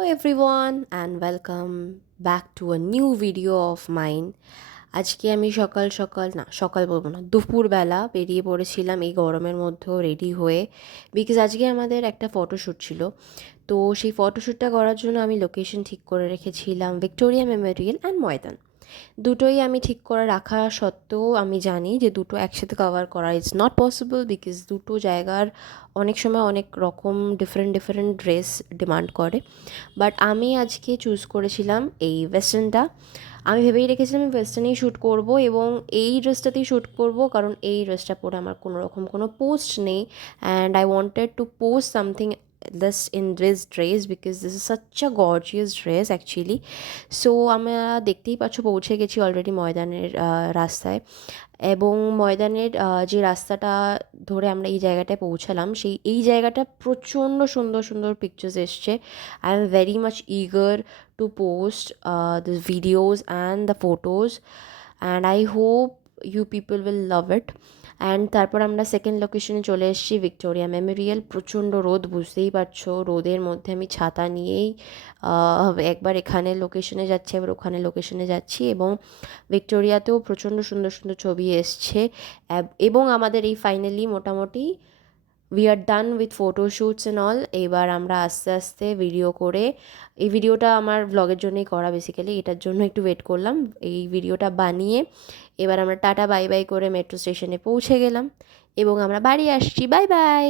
Hello everyone and welcome back to a new video of mine. আজকে আমি সকাল সকাল না সকাল বলবো না দুপুরবেলা বেরিয়ে পড়েছিলাম এই গরমের মধ্যেও রেডি হয়ে, বিকজ আজকে আমাদের একটা ফটোশ্যুট ছিল। তো সেই ফটোশ্যুটটা করার জন্য আমি লোকেশন ঠিক করে রেখেছিলাম ভিক্টোরিয়া মেমোরিয়াল অ্যান্ড ময়দান। দুটোই আমি ঠিক করে রাখা সত্ত্বেও আমি জানি যে দুটো একসাথে কভার করা ইজ নট পসিবল, বিকজ দুটো জায়গার অনেক সময় অনেক রকম ডিফারেন্ট ডিফারেন্ট ড্রেস ডিমান্ড করে। বাট আমি আজকে চুজ করেছিলাম এই ওয়েস্টার্নটা। আমি ভেবেই রেখেছিলাম আমি ওয়েস্টার্নেই শ্যুট করব এবং এই ড্রেসটাতেই শ্যুট করব, কারণ এই ড্রেসটা পরে আমার কোনো রকম কোনো পোস্ট নেই, and I wanted to post something this in this dress because this is such a gorgeous dress actually. So আমরা দেখতেই পাচ্ছ পৌঁছে গেছি অলরেডি ময়দানের রাস্তায়, এবং ময়দানের যে রাস্তাটা ধরে আমরা এই জায়গাটায় পৌঁছালাম, এই জায়গাটা প্রচণ্ড সুন্দর সুন্দর পিকচার্স এসছে। I am very much eager to post the videos and the photos and I hope you people will love it. And তারপর আমরা সেকেন্ড লোকেশনে চলে এসেছি ভিক্টোরিয়া মেমোরিয়াল। প্রচণ্ড রোদ, বুঝতেই পারছো, রোদের মধ্যে আমি ছাতা নিয়েই একবার এখানে লোকেশনে যাচ্ছি, একবার ওখানে লোকেশনে যাচ্ছি, এবং ভিক্টোরিয়াতেও প্রচণ্ড সুন্দর সুন্দর ছবি এসছে। এবং আমাদের এই ফাইনালি মোটামুটি we are done with photoshoots and all. এবার আমরা আস্তে আস্তে ভিডিও করে, এই ভিডিওটা আমার ভ্লগের জন্যই করা, বেসিক্যালি এটার জন্য একটু ওয়েট করলাম। এই ভিডিওটা বানিয়ে এবার আমরা টাটা বাই বাই করে মেট্রো স্টেশনে পৌঁছে গেলাম এবং আমরা বাড়ি আসছি। Bye bye.